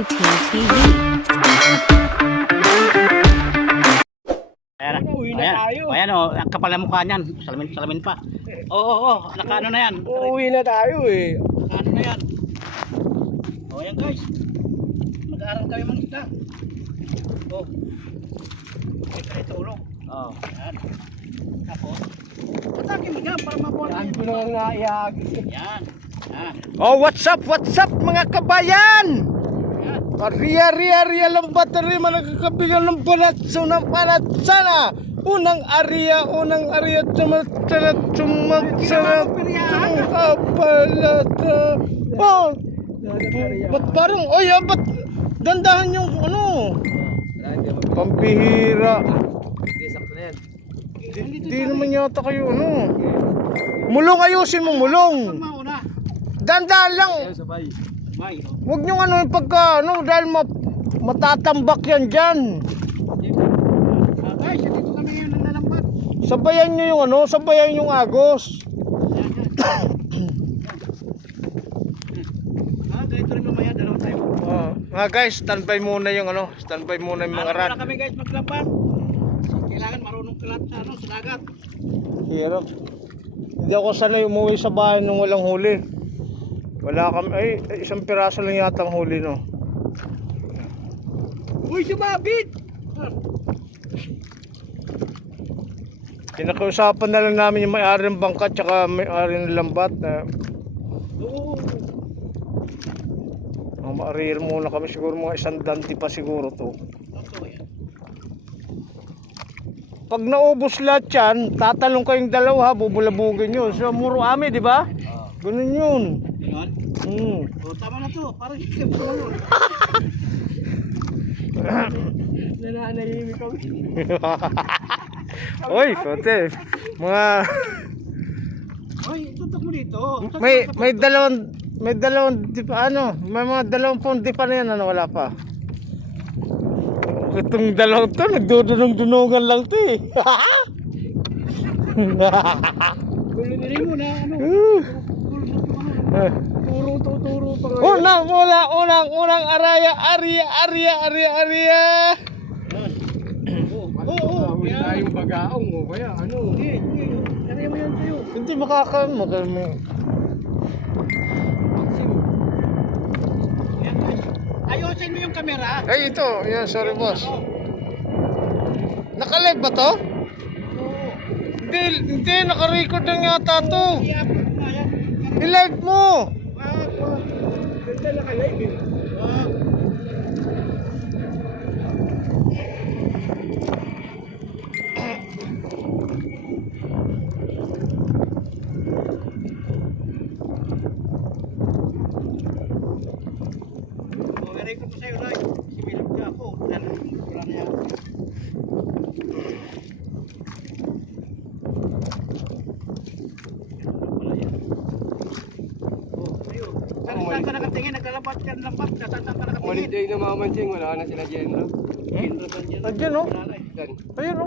JP TV. Ayan, Uwi na tayo. ayan oh, ang kapal na mukha niyan. Salamin pa. Oo, nakaano na yan. Uuwi na tayo eh. Nakaano na yan. Oh, ayan guys. Mag-aaral kami mga isda. Oh. May tulong. Oh, ayan. Tapos, atake mo dyan para mabuhay. Yan ko na nga iag. Yan. Yan. Oh, what's up mga kabayan? Yan. Ariya lang battery managkakabigan ng palatso ng palatsana. Unang ariya tumatsalat sumagsarap ng kapalata. Oh, ba't parang, ba't dandahan yung ano? Pampihira. Di naman yata kayo ano. Mulong, ayusin mo mulong. Mauna. Dandahan lang. Sabay. Huwag nyo ano yung pagka ano dahil matatambak yan dyan. Guys, dito kami ngayon nalalambat. Sabayan nyo yung ano, sabayan yung agos. Ganito rin mamaya, dalawa tayo. Mga guys, standby muna yung ano, standby muna yung mga rad. Wala kami guys maglambat. Kailangan marunong kalat sa ano, sa dagat. Hirap. Hindi ako sanay umuwi sa bahay nung walang huli. Wala kami, isang piraso lang yata ang huli no. Uy, sumabit! Kinakausapan na lang namin yung may-ari ng bangka tsaka may-ari ng lambat na maarir muna kami siguro mga 100 pa siguro to. Pag naubos lahat yan, tatalong kayong dalawa, bubulabugin nyo. So, muro ame, di ba? Ganun yun. Ganun? O, tama na to. Parang isip ko lang. Nananahimik kami. Oy, kote. Mga... Oy, tutok mo dito. May dalawang di pa, ano, may mga 20 di pa na yan, ano, wala pa. Itong dalawang to, nagdudunong-dunungan lang to eh. Gulo na rin mo na, ano. Turo pa nga. Unang araya. Oo. Tayong bagaong o kaya ano. Hindi. Kaya mo yan tayo. Hindi makakamo. Ayusin mo yung camera. Ay, ito. Yan, sorry boss. Naka-live ba to? Oo. Hindi, naka-record lang yata to. I-upload na yan. I-live mo. Ganda naka-live eh. I-record mo sa'yo, Ray. Similip ka ako. Wala na yan. Saan ka nakatingin? Naglalabas ka ng lambat. Saan ka nakatingin? Holiday na mamansing, wala na sila dyan, no? Andiyan o. Dyan. Ayun o.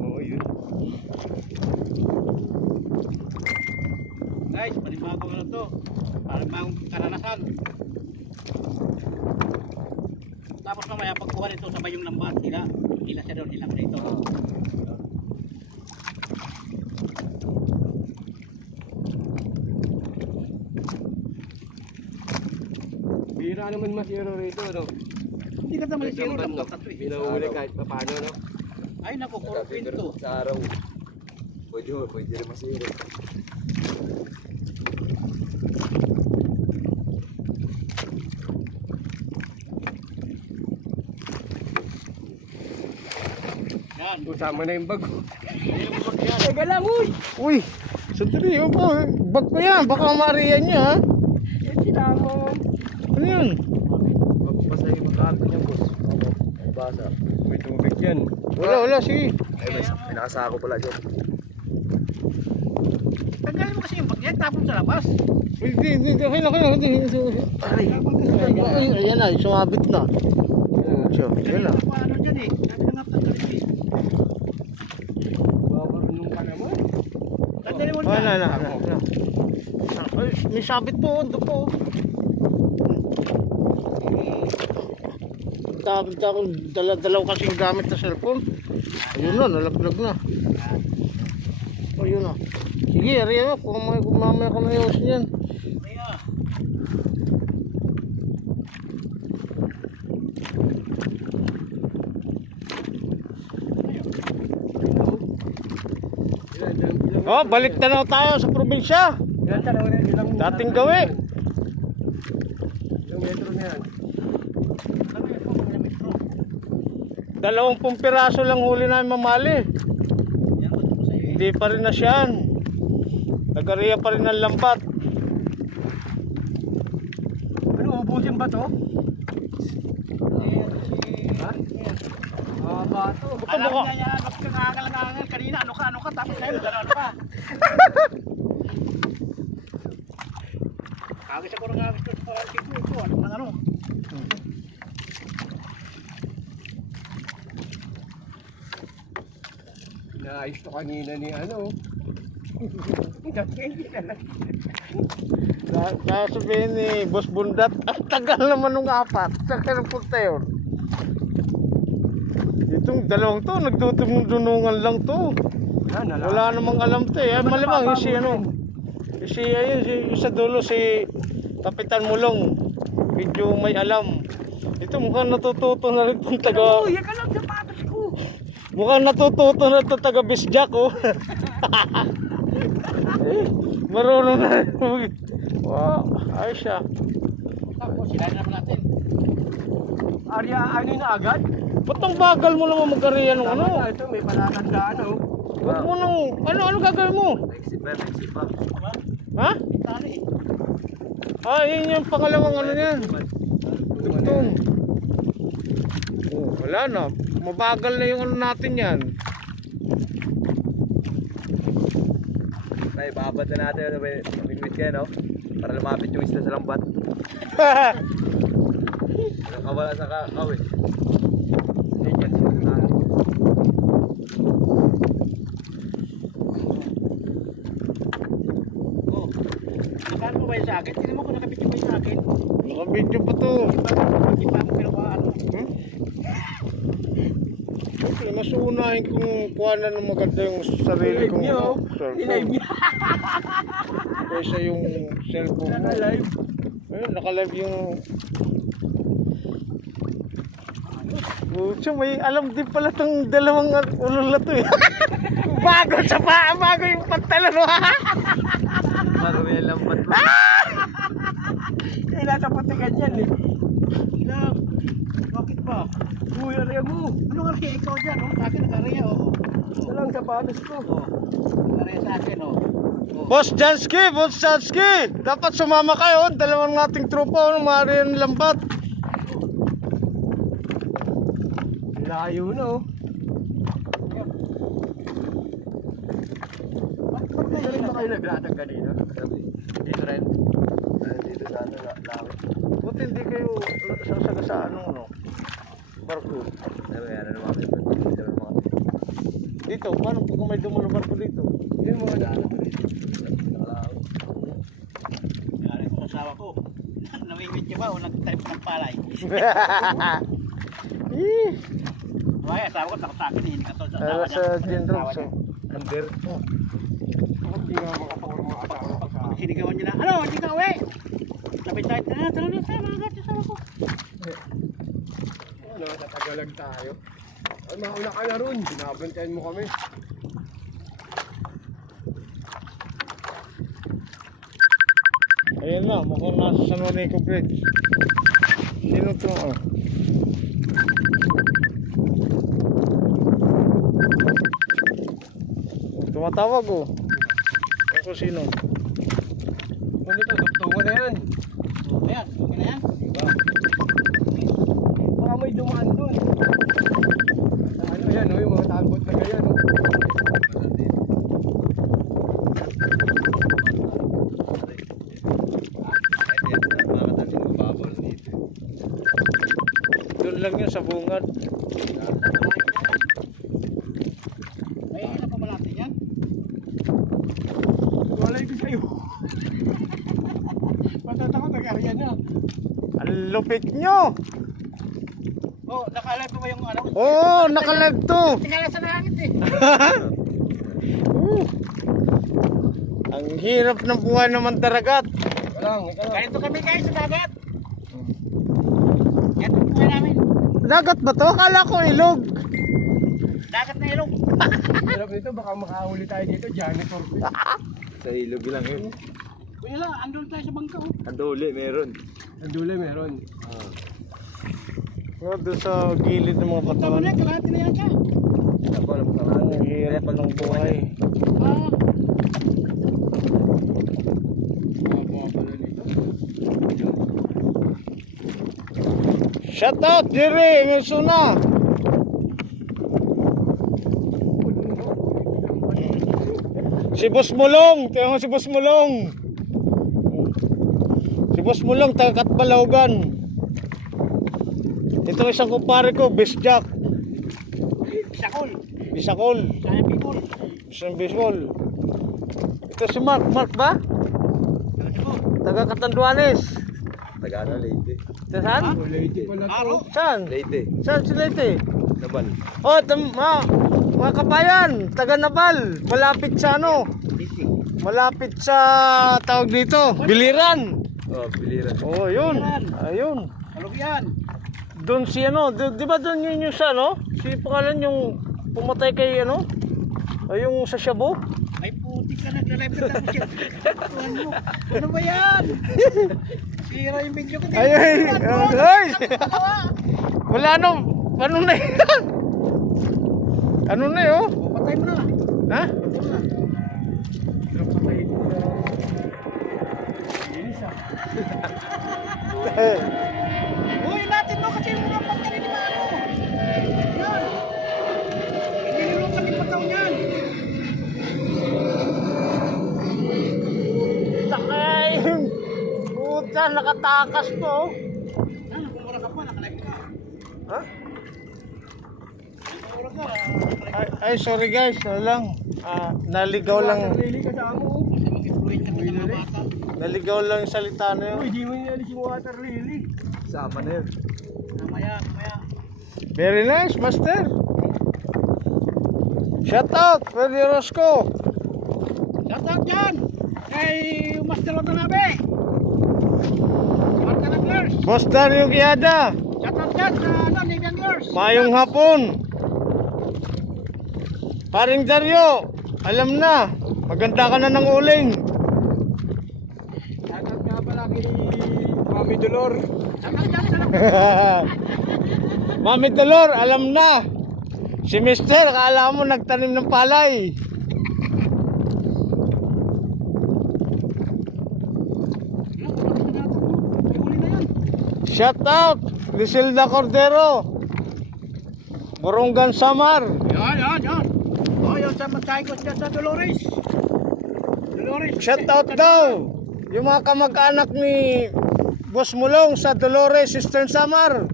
Oo, yun. Guys, panibago na to. Panibagong karanasan. Tapos mamaya pagkuha nito sabay yung lambat. Hila siya doon, hilang dito. Bira naman masiro rito, no? Hindi ka naman zero Lambat, lang no? tato eh. Binahuli kahit pa paano, no? Ay naku, puro pinto. Sa araw. Pwede rin masiro. Yan. Usama na yung bag. Teka lang, uy! Uy, sandali yun po. Bag ko yan. Baka mariyan niya ha. Sinama. Ano yun? Magpasa yung makakapit niya, boss. Basa. May tubig yan. Wala. Sige. Ay, may nakasako pala dyan. Tanggalin mo kasi yung bag niya, tapon sa labas. Hindi. Okay na. Ayan na. Sumabit na. Yan na. Ano dyan eh? Naghanap ng galing eh. Babarunong ka naman. Tanggalin mo Wala dyan. na. Ay, may sabit po. Doon po. dala-dalaw kasing gamit na cellphone. Ayun na, nalaglag na. Ayun na. Sige, ariyan mo. Kung mamaya ka na ayusin yan. Kaya. Oh, balik tanaw tayo sa probinsya. Ilan tanong na ilang... Dating gawi. Ilang metro na yan? Ano yung pagkakamit mo? 20 piraso lang huli namin mamali. Yan, gusto ko sa'yo eh. Hindi pa rin na siyan. Nagariya pa rin ng lambat. Ano, ubusin ba to? Ha? Bato. Alam niya yan, nakakalangangan kanina, ano ka, tapos ngayon, ano ka. Agis ako ng agis ko sa parang ito, ano ka ano. Naayos to kanina ni ano. Sasabihin ni Boss Bundat, ang tagal naman nung apat. Saan ka napunta yun? Itong dalawang to, nagdudunungan lang to. Wala namang alam to eh. Malamang yung si ano. Yung sa dulo si Kapitan Mulong. Medyo may alam. Ito mukhang natututo na rin itong taga... Yan ka lang sapatos ko. Mukhang natututo na itong taga Bisjak oh. Marunong na rin. Wow, ayos siya. Tapos, sila naman natin. Arya, ano na agad? Ba't ang bagal mo naman mag-ariya ng ano? Tama na, ito may palatandaan oh. Huwag mo nang... Ano gagawin mo? Exit pa. Ha? Tali eh. Ah, yun yung pangalawang ano niyan. Tugtong. Oh, wala na. Mabagal na yung ano natin yan. Ay, babad na natin ano, may kayo, no? Para lumapit yung isla sa lambat. Ang kawala sa kakawin. Hindi yan sila natin. Oh. Nakano mo ba yun sa akin? Tignan mo kung nakapit ba yun sa akin. Naka-video pa to. Hindi pa mo pinakuhaan mo. Okay, mas unahin kung kuhanan ng maganda yung sarili kong I-live cellphone. niya. Kaysa yung cellphone mo. Naka-live. Ayun, naka-live yung... Pucha, may alam din pala tong dalawang ulol na to eh. Bago sa paa, bago yung pantalon mo ha. Marami ang lambat mo. Eh, nasa putikan yan eh. Ilang. Bakit ba? Uy, arya mo. Ano nga rin ikaw dyan? Oh? Sa akin nag-area oh. Ito lang sapatos ko. Oh. Nag-area sa akin oh. Oh. Boss Jansky, dapat sumama kayo. Dalawang nating tropa, Marian Lambat. Layo na oh. Saan rin ba kayo naglatag kanina? Dito rin? Dito sa ano, lawit. Buti hindi kayo sasagasaan ng ano, barko. Ano yan, ano naman ito? Dito, paano kung may dumo na barko dito? Hindi mo daan ito dito. Nakalawit. Yari ko asawa ko. Namimit niya ba o nag-type ng palay? Ay, asawa ko takot sa akin eh. Hindi ka to sa asawa Para niya. sa Jindrog, so. Under. Hindi nga makapawal mga asawa ko sa... Sinigawan niya na, ano, hindi ka uwi. Sabi tayo, tara na tayo, mga gato asawa ko. Ano, tatagalag tayo. Ay, mauna ka na ron. Binabantayan mo kami. Ayan na, mukhang nasa San Juanico Bridge. Sino to? Oh? Tumatawag oh. Ako sino? Ano ito? Tugtungan na yan. Ayan, okay na yan. Baka may dumaan dun. Ano yan, oh, yung mga tagbot na ganyan. Oh. Doon lang yun sa bungad. Ay, ilan pa ba natin yan? Wala ito sa'yo. Matatakot, nag-arya na. Ang lupit nyo! Oh, naka-live ba yung ano? Oo, naka-live to. Tingala sa langit eh. Ang hirap ng buhay naman daragat. Ganito kami guys sa dagat. Yan ang buhay namin. Dagat ba to? Akala ko ilog. Dagat na ilog. Hirap nito, baka makahuli tayo dito, janitor. Sa ilog lang yun. Kuya lang, andun tayo sa bangka. Oh. Anduli, meron. Ang dulay meron. Oh, doon sa gilid ng mga Tama batawan. na, kalahati na yan ka. Ako, alam ko lang. Ang hirap ng buhay. Ah, Shout out, Jerry, Mesuna. Si Boss Mulong, tayo si Boss Mulong. Si Boss Mulong, taga Katbalawgan. Ito isang kumpare ko, Bisjak, Bisakol. Bisakol, Sayang people. isang Bisol. Ito si Mark, Mark ba? Nakasiko. Taga Catanduanes. Tagana, Leyte. Saan? Lady pala to. Aro. Saan? Leyte. Saan si Leyte? Nabal. Oh, mga kabayan, taga Nabal, malapit sa ano? Malapit sa tawag dito, Biliran. Oh, biliran. Oh, yun. Ayun. Kalugyan. Doon si ano, di ba doon yun yung sa ano? Si pangalan yung pumatay kay ano? Ay yung sa Shabu? Ay putik ka, nagla-live ka tapos yan. Tuhan mo. Ano ba yan? Sira yung video ko. Ay. Wala no. Ano na yan? Ano na yun? Patay mo na. Ha? Patay mo na. Uy, natin no kasi yung mga pagkain ni Mano. Yan. Hindi nilong sa pagkaw niyan. Sakay. Puta, nakatakas to. Ano, kumura ka pa, nakalive ka. Ha? Kumura ka. Ay, sorry guys, ano lang. Naligaw lang. Lily kasama mo. Kasi mag-influence ka sa mga bata. Naligaw lang yung salita na Uy, yun. di mo nilalis yung water lily. Sama na yun. Mamaya, mamaya. Very nice, master. Shout out, Freddy Rosco. Shout out dyan! Kay Master Watanabe! Marta Naglers! Boss Dario Giada. Shout out dyan sa Navy Anglers! Mayong hapon. Paring Dario, alam na. Maganda ka na ng uling. Shoutout nga pala kay Mami Dolor. Shout out dyan sa Navy. Mami Dolor, alam na. Si Mister, akala mo nagtanim ng palay. Shout out, Lisilda Cordero. Borongan Samar. Yan! O, yun sa matay ko dyan sa Dolores! Dolores! Shout out daw. Yung mga kamag-anak ni Boss Mulong sa Dolores, Eastern Samar.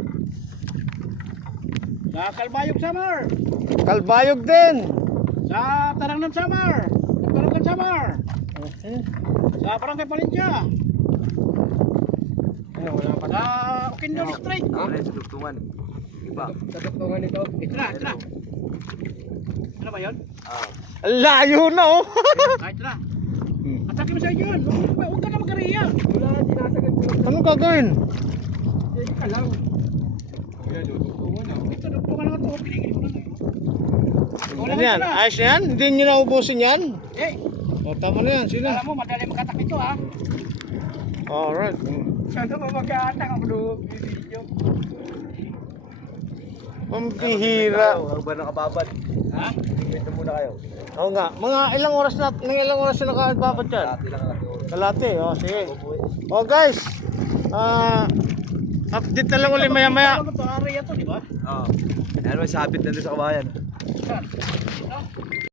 Sa Kalbayog Samar! Kalbayog din. Sa Tarangnan Samar! Sa Tarangnan Samar! Sa Barangay Palencia! Ano, wala pa. Sa Oquendo District! Ano yun, sa dugtungan. Iba. Sa tuktungan nito. Ito na! Ano ba yun? Ang layo na oh. Ah, ito na! Atake mo sa inyo yun! Huwag ka na magkariya! Wala, sinasagad ko. Anong gagawin? Hindi ka lang. Yan, yung tuktungan na. Ito, nagpunga na ito. Pinigil ko na ngayon. Ano yan? Ayos yan? Hindi nyo na ubusin yan? Eh! O, tama na yan. Sino? Alam mo, madali makatak nito ha! Alright. Sana ba mag-aatang ako doon? Video. Pampihira. Ano ba nakababad? Ha? Ito muna kayo. Oo nga. Mga ilang oras na nakababad yan? Dati lang lang oras. Kalate. O, sige. O guys. Update na lang ulit maya maya. Ano ito? Area to, di ba? Oo. Ano may sabit na doon sa kabayan. Saan? Ito?